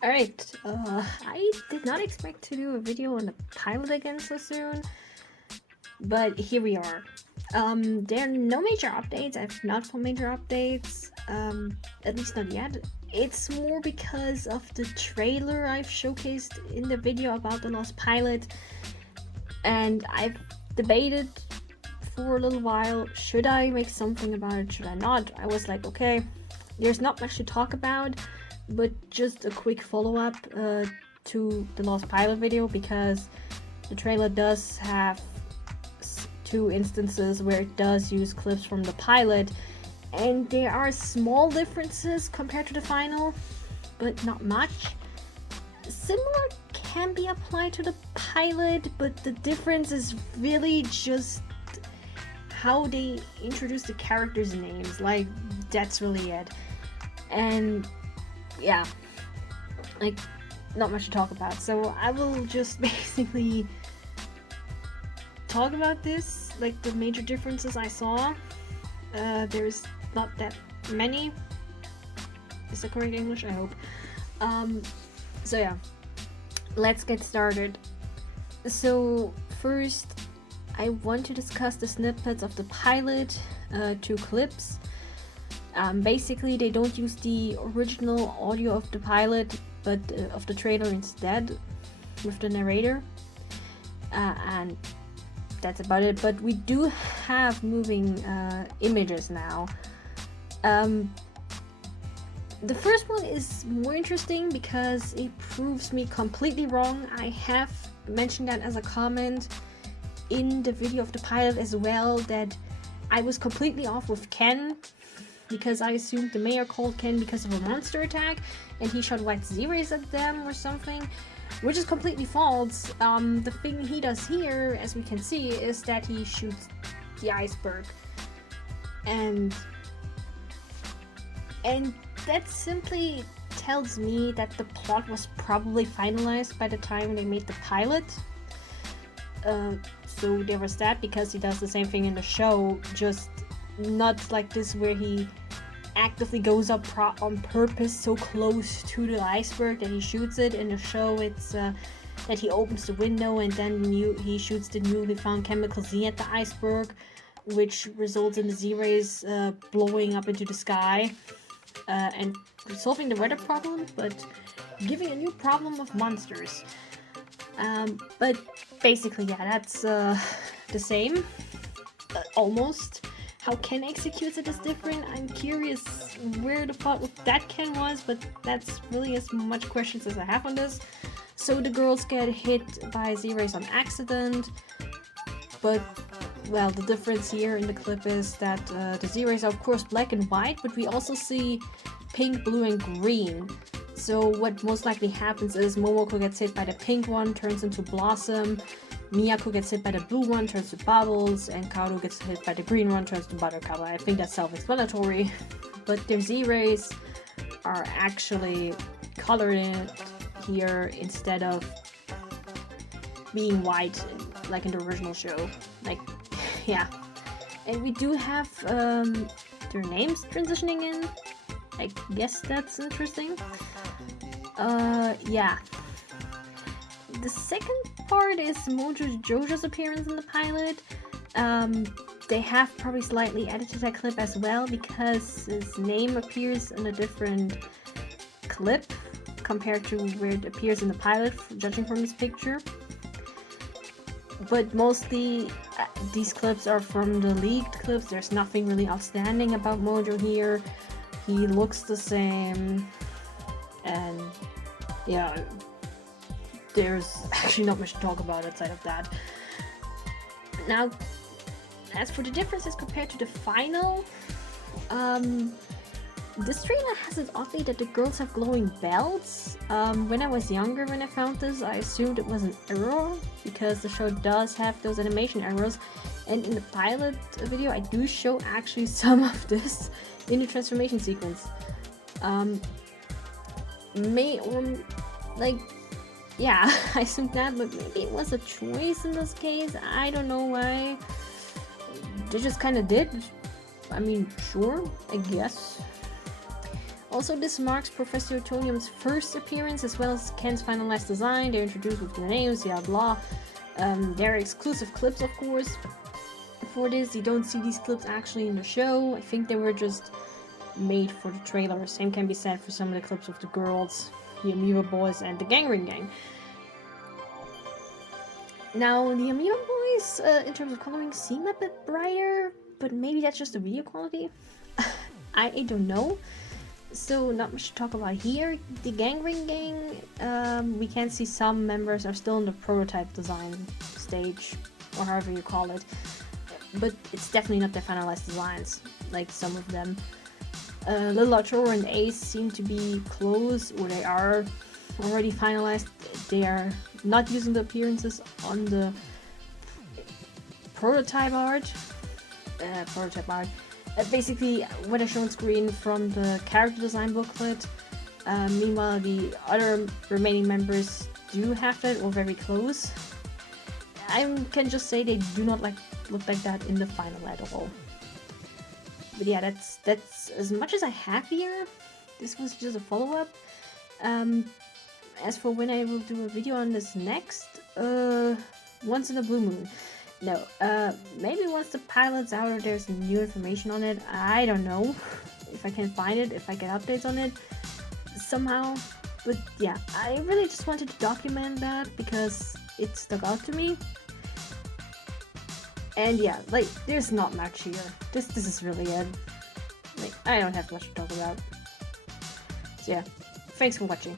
Alright, I did not expect to do a video on the pilot again so soon, but here we are. There are no major updates. I've not found major updates, at least not yet. It's more because of the trailer I've showcased in the video about the Lost Pilot, and I've debated for a little while, should I make something about it, should I not? I was like, okay, there's not much to talk about, but just a quick follow-up to the Lost Pilot video, because the trailer does have two instances where it does use clips from the pilot, and there are small differences compared to the final, but not much. Similar can be applied to the pilot, but the difference is really just how they introduce the characters' names. Like, that's really it. And yeah, like, not much to talk about. So I will just basically talk about this, like the major differences I saw. There's not that many. Is that correct English? I hope. So yeah, let's get started. So first, I want to discuss the snippets of the pilot, two clips. Basically, they don't use the original audio of the pilot, but of the trailer instead, with the narrator. And that's about it. But we do have moving images now. The first one is more interesting because it proves me completely wrong. I have mentioned that as a comment in the video of the pilot as well, that I was completely off with Ken, because I assumed the mayor called Ken because of a monster attack and he shot white Z-rays at them or something, which is completely false. The thing he does here, as we can see, is that he shoots the iceberg, and that simply tells me that the plot was probably finalized by the time they made the pilot. So there was that, because he does the same thing in the show, just not like this where he actively goes up on purpose so close to the iceberg that he shoots it. In the show, it's that he opens the window and then he shoots the newly found chemical Z at the iceberg, which results in the Z-rays blowing up into the sky and solving the weather problem, but giving a new problem of monsters. But basically, yeah, that's the same, almost. How Ken executes it is different. I'm curious where the thought with that Ken was, but that's really as much questions as I have on this. So the girls get hit by Z-rays on accident, but, well, the difference here in the clip is that the Z-rays are of course black and white, but we also see pink, blue, and green. So what most likely happens is Momoko gets hit by the pink one, turns into Blossom, Miyako gets hit by the blue one, turns to Bubbles, and Kaoru gets hit by the green one, turns to Buttercup. I think that's self-explanatory, but their Z-rays are actually colored in here instead of being white like in the original show. Like, yeah. And we do have their names transitioning in. I guess that's interesting. Yeah. The second part is Mojo Jojo's appearance in the pilot. They have probably slightly edited that clip as well, because his name appears in a different clip compared to where it appears in the pilot, judging from this picture. But mostly these clips are from the leaked clips. There's nothing really outstanding about Mojo here. He looks the same, and yeah, there's actually not much to talk about outside of that. Now, as for the differences compared to the final, this trailer has it oddly that the girls have glowing belts. When I was younger, when I found this, I assumed it was an error, because the show does have those animation errors, and in the pilot video I do show actually some of this in the transformation sequence. Yeah, I assumed that, but maybe it was a choice in this case. I don't know why. They just kind of did. I mean, sure, I guess. Also, this marks Professor Utonium's first appearance, as well as Ken's finalized design. They're introduced with the names, yeah, blah. There are exclusive clips, of course, for this. You don't see these clips actually in the show. I think they were just made for the trailer. Same can be said for some of the clips of the girls, the Amoeba Boys, and the Gangrene Gang. Now, the Amoeba Boys, in terms of coloring, seem a bit brighter, but maybe that's just the video quality. I don't know. So, not much to talk about here. The Gangrene Gang, we can see some members are still in the prototype design stage, or however you call it. But it's definitely not their finalized designs, like some of them. Little Arturo and Ace seem to be close, or they are already finalized. They are not using the appearances on the prototype art. Basically, what I show on screen from the character design booklet. Meanwhile, the other remaining members do have that, or very close. I can just say they do not look like that in the final at all. But yeah, that's as much as I have here. This was just a follow-up. As for when I will do a video on this next, once in a blue moon. No, maybe once the pilot's out or there's new information on it. I don't know if I can find it, if I get updates on it somehow. But yeah, I really just wanted to document that because it stuck out to me. And yeah, like, there's not much here. This is really it. Like, I don't have much to talk about. So yeah, thanks for watching.